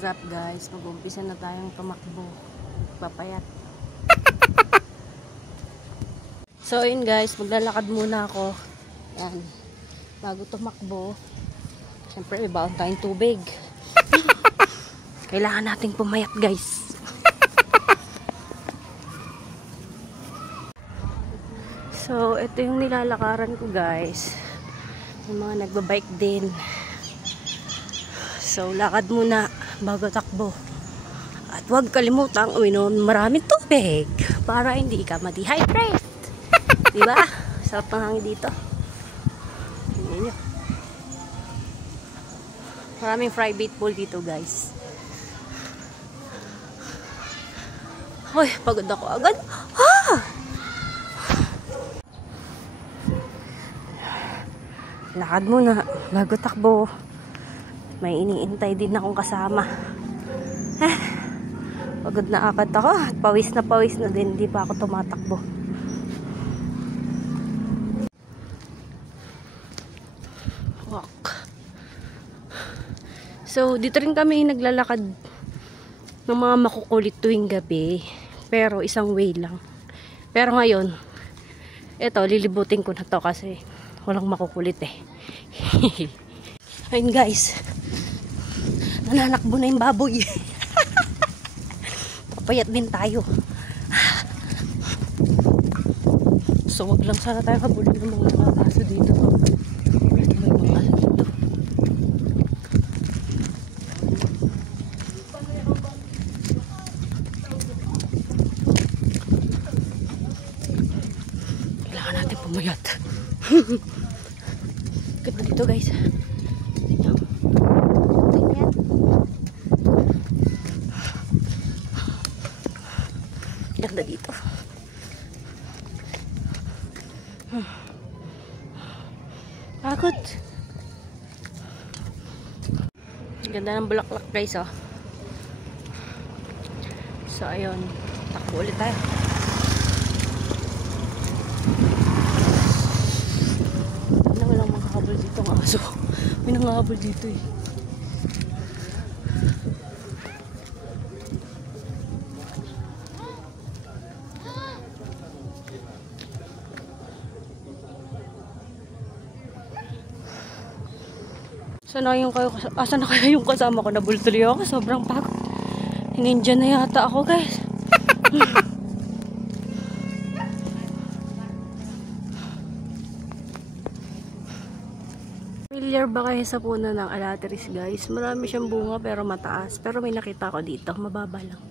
What's up guys? Mag-umpisa na tayong tumakbo. Papayat. So yun guys, maglalakad muna ako. Yan. Bago tumakbo. Siyempre, may baon tayong tubig. Kailangan nating pumayat guys. So, ito yung nilalakaran ko guys. Yung mga nagbabike din. So, lakad muna bago takbo. At huwag kalimutang uminom maraming tubig para hindi ka ma-dehydrate. Diba? Sarap ng hangin dito. Tingnan nyo. Maraming fry bait bowl dito guys. Hoy, pagod ako agad. Lakad muna bago takbo. May iniintay din akong kasama. Pagod na agad ako at pawis na din. Hindi pa ako tumatakbo. Walk. So, dito rin kami naglalakad ng mga makukulit tuwing gabi. Pero isang way lang. Pero ngayon, eto, lilibutin ko na to kasi walang makukulit eh. Ayun guys, nananakbo na yung baboy. Papayat din tayo. So wag lang sana tayo habulin ng mga aso dito. May mga aso dito. Kailangan natin pumayat. Ganda dito guys. Ganda dito. Pagod. Ganda ng bulaklak guys oh. So ayun, takbo ulit tayo. Walang makahabol dito ng aso. May nangahabol dito eh. Sana kayo yung kasama ko? Nabultuloy ako. Sobrang pagod. Ninja na yata ako guys. Familiar ba kayo sa puno ng alateris guys? Marami siyang bunga pero mataas. Pero may nakita ko dito. Mababa lang.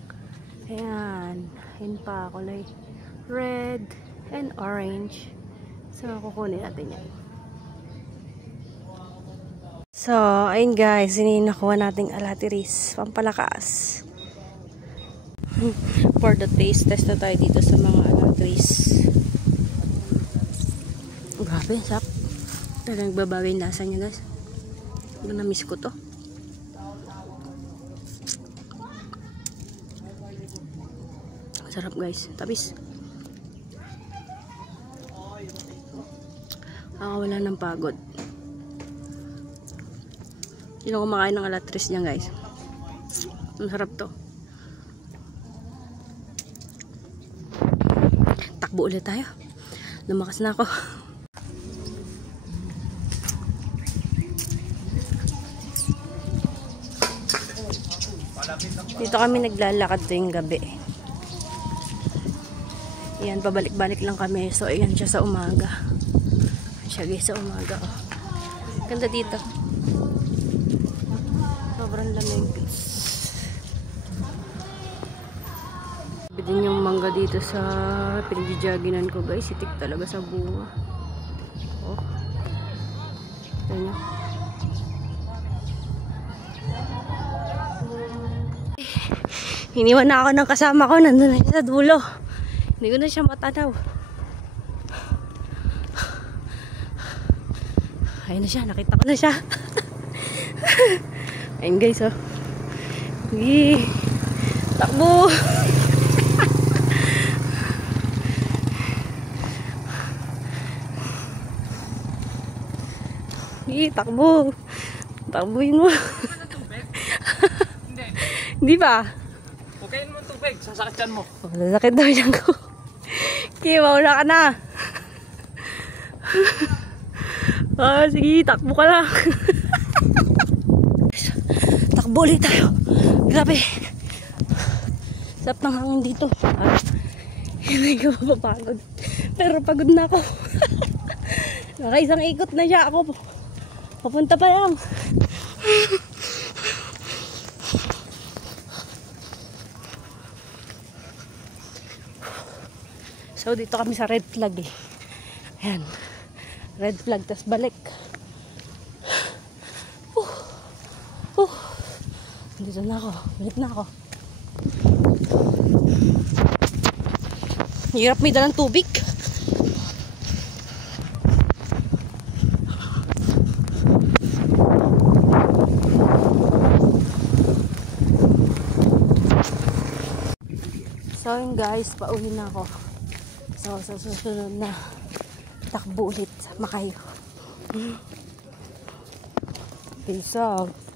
Ayan. Ayan pa. Kulay red and orange. So kukunin natin yan. So, ayun guys, nakuha nating alateris, pampalakas. For the taste test na tayo dito sa mga alateris. Grabe, sarap. Talagang nagbabawi yung lasa niya guys. Na-miss ko to. Sarap guys, tabis. Wala ng pagod. Sino kumakain ng alateris niyan guys? Masarap to. Takbo ulit tayo. Lumakas na ako. Dito kami naglalakad tuwing gabi. Yan, pabalik-balik lang kami. So, ayan siya sa umaga. Siya guys sa umaga. Oh. Ganda dito. Sobrang lamig. Din yung mangga dito sa pinagjajaginan ko guys. Sitik talaga sa bunga. Oh. Ito nyo. Hiniwan na ako ng kasama ko. Nandun na siya sa dulo. Hindi ko na siya matanaw. Ayun na siya. Nakita ko na siya. Ayun guys oh. Yee. Takbo. Yee, takbo. Takbuhin mo. Di ba? Okay mo tubig, sasakit yan mo. Oh, sasakit daw yan ko. Okay, mauna ka na. Sige, takbo ka lang. Takbo ulit tayo. Grabe. Sarap ng hangin dito. Hindi ko mapapagod. Pero pagod na ako. Nakaisang ikot na siya ako. Papunta pa lang. So dito kami sa red flag eh. Ayan. Red flag, tas balik. Dito na ako. Balik na ako. Hirap may dalang tubig. So yun guys, pauwi na ako. So sa susunod na takbo ulit, sama kayo. Peace out.